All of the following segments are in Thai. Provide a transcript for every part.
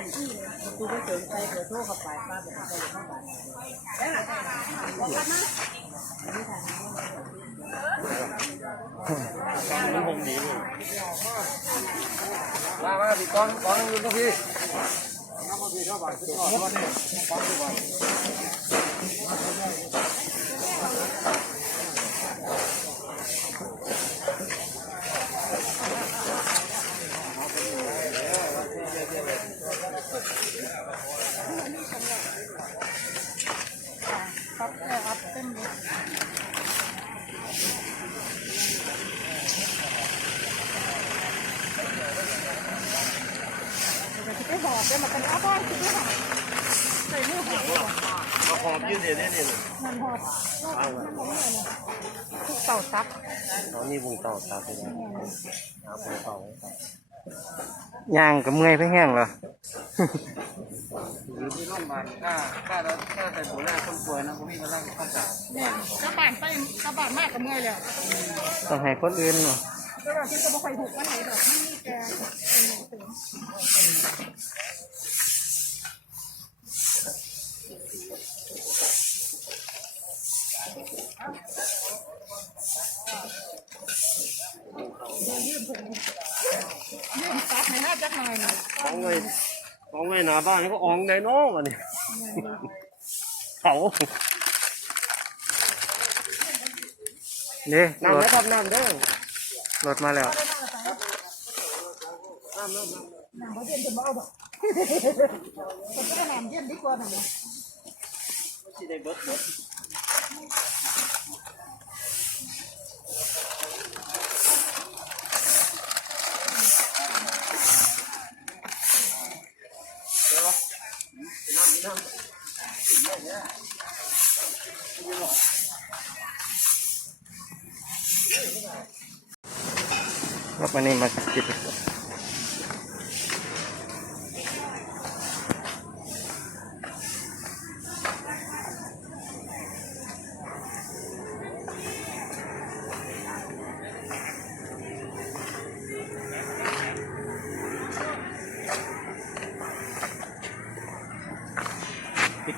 คนที่กูก็เสริมใจเผื่โทษกับฝ่ายป้าแบบนี้ก็ได้แล้วหลังจากนั้นบอกกันะมันผมดีมามาพี่ก้อนก้อนยืนทุกพี่น้ำมันพี่เข้าไปทุกคน ไปหอบได้มาเป็นอ้าบ้านคือไม่หอบใส่มือหอบเอาหอมยืดเดี๋ยวนี้เนี่ยมันหอบมันหอบเลยเต่าซับเรานี่วงเต่อตาไปแล้วเอาไปต่อย่างกับเมื่อยไปแห้งเหรออยู่ที่โรงพยาบาลถ้าถ้าเราถ้าแต่ผู้แรกคนป่วยนะผมมีกำลังข้าใจเนี่ยกระบาดไปกระบาดมากกับเมื่อยแล้วต้องให้คนอื่นเนาะกระบาดที่จะไม่ค่อยถูกวันไหนดอกไม่มีแก ยืมซักให้น่าจะหน่อยหน่อยอ้องไงอ้องไงหน้าบ้านนี่ก็อ้องไงน้องอะเนี่ยเขาเนี่ยนั่งแล้วทำนั่งเด้อรถมาแล้ว Apa nih mas?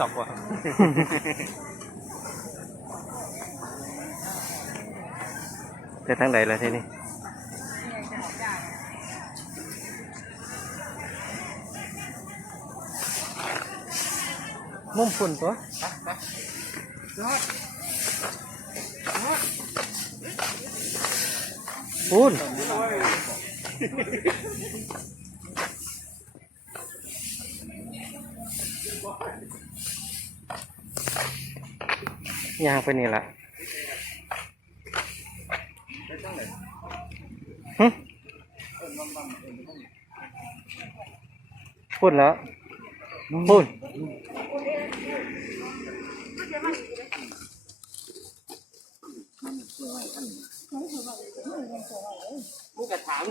ตอกว่ะไปทางใดล่ะทีนี้มุมฝุ่นตัวฝุ่น ยางไปนี่ละฮึพูดแล้วพูดมึกกระถาง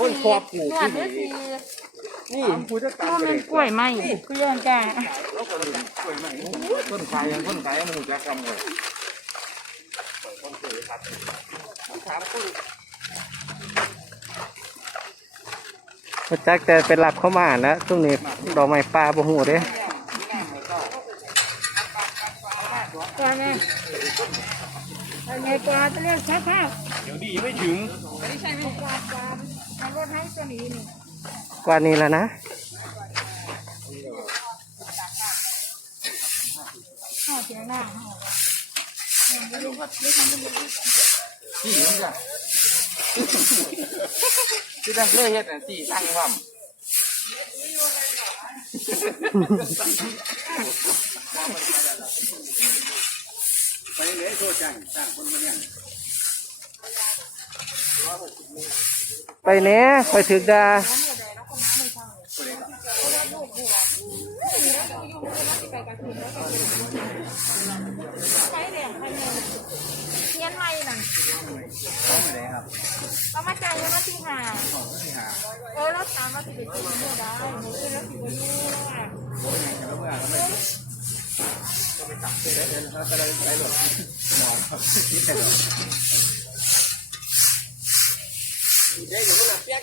คนครอบหมูที่ นี่ผู้จัดการก็เป็นกล้วยไหมกล้วยจ้าแล้วก็ลืมกล้วยไหมต้นขายยังต้นขายยังมันจะกำเลยมาจักแต่เป็นหลับเข้ามาแล้วช่วงนี้ดอกไม้ป่าบ่หูเด้กล้วยไหมไงกล้วยจะเรียกช้าข้าวเดี๋ยวดีไม่ถึงไม่ใช่ไหมกล้วยกล้วยมันรถให้ตัวนี้นี่ กว่านี้แล้วนะข้าวเสียหน้าที่มึงจ้ะที่ตั้งเลยเฮ็ดที่ตั้งว่ำไปเลยโทษจังสร้างคนมาเนี่ยไปเนี้ยไปถึกดา ใช้แรงพันเงินเงี้ยนไม่น่ะต้องไปไหนครับเรามาจ่ายวันที่ห้าของที่หาเออเราถามว่าสิบเอ็ดคนไม่ได้หนูเออเราสิบวันนี้แล้วอะโอ้ยยังจะไม่เบื่อแล้ไหมก็ไปตักเสร็จแล้วเดี๋ยวเราจะได้ไปหลบนอนครับคิดแต่หลบเดี๋ยวหนูมาเปียก